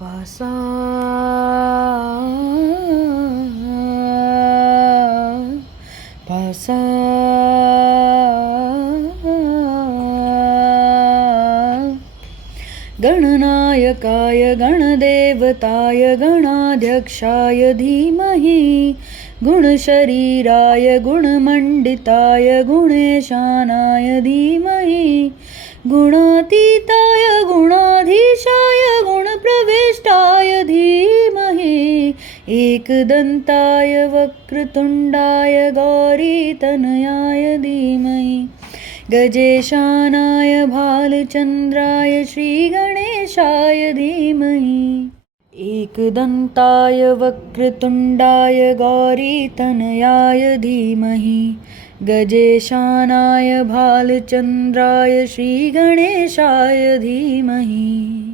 पासा पासा गणनायकाय गणदेवताय गणाध्यक्षाय धीमहि गुणशरीराय गुणमण्डिताय गुणेशानाय धीमहि गुणातीताय गुणाधीशाय गुणप्रविष्टाय धीमहि एकदन्ताय वक्रतुण्डाय गौरीतनयाय धीमहि गजेशानाय भालचन्द्राय श्रीगणेशाय धीमहि एकदन्ताय वक्रतुण्डाय गौरीतनयाय धीमहि गजेशानाय भालचन्द्राय श्रीगणेशाय धीमहि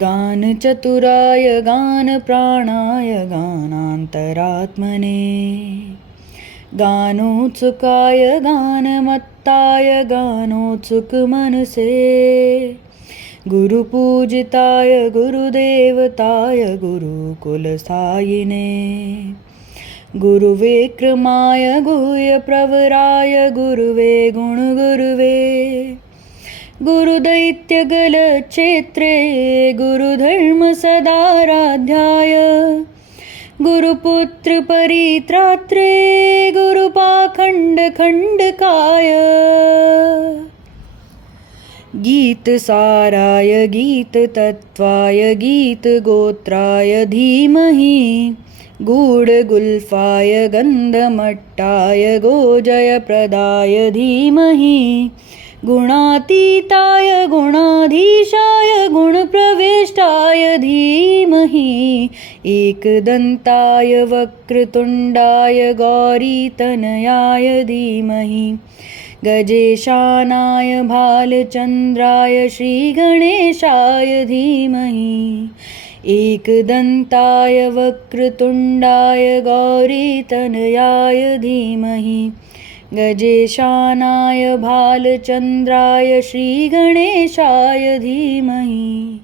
गानचतुराय गानप्राणाय गानान्तरात्मने गानोत्सुकाय गानमत्ताय गानोत्सुकमनसे गुरुपूजिताय गुरुदेवताय गुरुकुलस्थायिने गुरुविक्रमाय गुह्यप्रवराय गुरुवे गुणगुरुवे गुरुदैत्यगलक्षेत्रे गुरुधर्मसदाराध्याय गुरुपुत्रपरित्रात्रे गुरुपाखण्डखण्डकाय गीतसाराय गीततत्त्वाय गीतगोत्राय धीमहि गूढगुल्फाय गन्धमट्टाय गोजयप्रदाय धीमहि गुणातीताय गुणाधीशाय गुणप्रविष्टाय धीमहि एकदन्ताय वक्रतुण्डाय गौरीतनयाय धीमहि गजेशानाय भालचन्द्राय श्रीगणेशाय धीमहि एकदन्ताय वक्रतुण्डाय गौरीतनयाय धीमहि गजेशानाय भालचन्द्राय श्रीगणेशाय धीमहि।